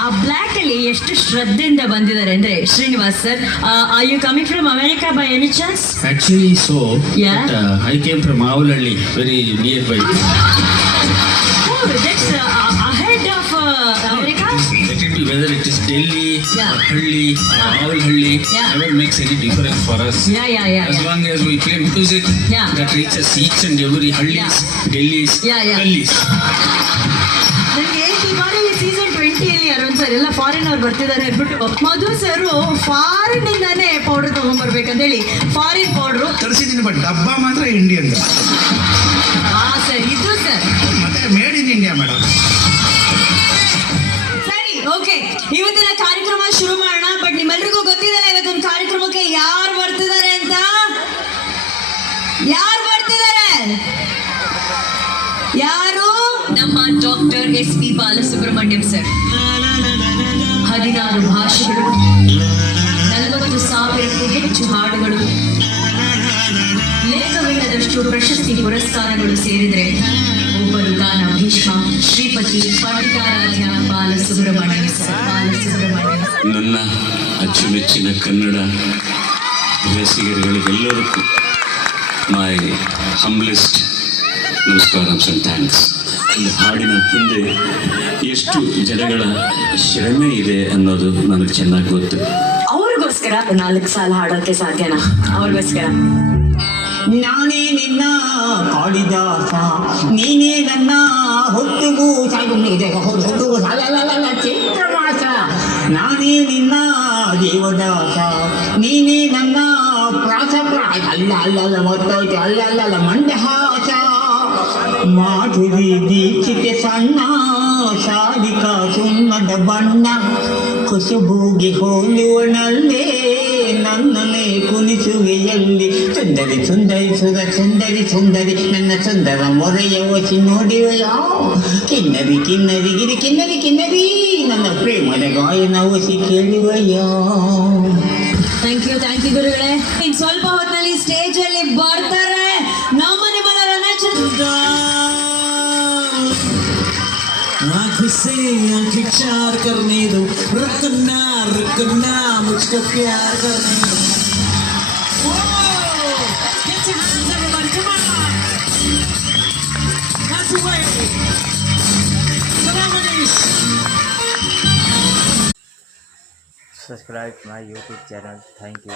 ಆ ಬ್ಲ್ಯಾಕ್ ಅಲ್ಲಿ ಎಷ್ಟು ಶ್ರದ್ಧೆಯಿಂದ ಬಂದಿದ್ದಾರೆ ಅಂದ್ರೆ Srinivas sir, are you coming from America by any chance? Actually, so. Yeah. But, I came from Avulhalli, very nearby. Oh, that's ahead of America. Secondly, whether it is Delhi, Yeah. or Halli, or Avulhalli, Yeah. never makes any difference for us. Yeah. As long as we play music, Yeah. that reaches each and every Hallis, Delhis, Yeah. Gallis. ನನಗೆ ಈ ಬಾರಿ season 20 Arun sir ಎಲ್ಲ foreign ಅವ್ರು ಬರ್ತಿದ್ದಾರೆ ಅಂದ್ಬಿಟ್ಟು ಮಧು sir foreign ಇಂದಾನೆ powder ತಗೊಂಡ್ಬರ್ಬೇಕಂತ ಹೇಳಿ foreign powder ತರಿಸಿದ್ದೀನಿ, but ಡಬ್ಬ ಮಾತ್ರ ಇಂಡಿಯನ್. ಸರ್ ಇದು ಸರ್ ಮತ್ತೆ ಮೇಡ್ ಇನ್ ಇಂಡಿಯಾ ಮೇಡಮ್. ಸರಿ, ಓಕೆ, ಇವತ್ತಿನ ಕಾರ್ಯಕ್ರಮ ಶುರು ಮಾಡೋಣ. ಬಟ್ ನಿಮ್ಮೆಲ್ರಿಗೂ ಗೊತ್ತಿದಲ್ಲ ಇವತ್ತಿನ ಕಾರ್ಯಕ್ರಮಕ್ಕೆ ಯಾರು ಬರ್ತಿದ್ದಾರೆ ಅಂತ? ಯಾರು ಬರ್ತಿದ್ದಾರೆ? ಯಾರು? ನಮ್ಮ ಡಾಕ್ಟರ್ SP ಬಾಲಸುಬ್ರಹ್ಮಣ್ಯಂ ಸರ್. 16 ಭಾಷೆಗಳು, 40,000ಕ್ಕೂ ಹೆಚ್ಚು ಹಾಡುಗಳು, ಲೆಕ್ಕವಿಲ್ಲದಷ್ಟು ಪ್ರಶಸ್ತಿ ಪುರಸ್ಕಾರಗಳು ಸೇರಿದರೆ ಒಬ್ಬರು ಗಾನ ಭೀಷ್ಮ ಶ್ರೀಪತಿ ಪಂಡಿತಾರಾಧ್ಯ ಬಾಲಸುಬ್ರಹ್ಮಣ್ಯಂ ಸರ್. ನನ್ನ ಅಚ್ಚುಮೆಚ್ಚಿನ ಕನ್ನಡ ರಸಿಗರುಗಳಿಗೆಲ್ಲರಿಗೂ ಮೈ ಹಂಬ್ಲೆಸ್ಟ್ ನಮಸ್ಕಾರಂ ಅಂಡ್ ಥ್ಯಾಂಕ್ಸ್. ಈ ಹಾಡಿನ ಹಿಂದೆ ಎಷ್ಟು ಜನಗಳ ಶ್ರಮೆ ಇದೆ ಅನ್ನೋದು ನನಗೆ ಚೆನ್ನಾಗಿ ಗೊತ್ತು. ಅವ್ರಿಗೋಸ್ಕರ 4 ಸಾಲ ಹಾಡೋಕ್ಕೆ ಸಾಧ್ಯನಾ? ಅವ್ರಿಗೋಸ್ಕರ ನಾನೇ ನಿನ್ನ ಕಾಳಿದಾಸ, ನೀನೇ ನನ್ನ ಹೊತ್ತಿಗೂ ಚಿತ್ರಮಾಸ, ನಾನೇ ನಿನ್ನ ದೇವದಾಸ, ನೀನೇ ನನ್ನ ಅಲ್ಲ ಮೊತ್ತೋಯ್ತು ಅಲ್ಲ ಮಂಡಹಾಸ, ಮಾಧುರಿ ದೀಕ್ಷಿತೆ ಸಣ್ಣ ಶಾಲಿಕಾ ಸುಣ್ಣದ ಬಣ್ಣ, ಕುಸುಬೂಗಿ ಹೋಲುವನಲ್ಲೇ ನನ್ನನ್ನೇ ಕುಣಿಸುವೆಯಲ್ಲಿ, ಸುಂದರಿ ನನ್ನ ಸುಂದರ ಮೊರೆಯ ಒಸಿ ನೋಡಿವೆಯೋ, ಕಿನ್ನರಿ ನನ್ನ ಪ್ರೇಮದ ಗಾಯನ ಒಸಿ ಕೇಳುವೆಯೋ. ಥ್ಯಾಂಕ್ ಯು ಗುರುಗಳೇ. ಇನ್ ಸ್ವಲ್ಪ ಹೊತ್ತಲ್ಲಿ ಸ್ಟೇಜ್ ಅಲ್ಲಿ ಬರ್ತಾರೆ ನಮ್ಮ ನಿಮ್ಮನ್ನ आँख से आँख चार करने दो, रुकना मुझको प्यार करने दो. Get your hands everybody, come on. That's the way. Salam Manish. Subscribe my YouTube channel. Thank you.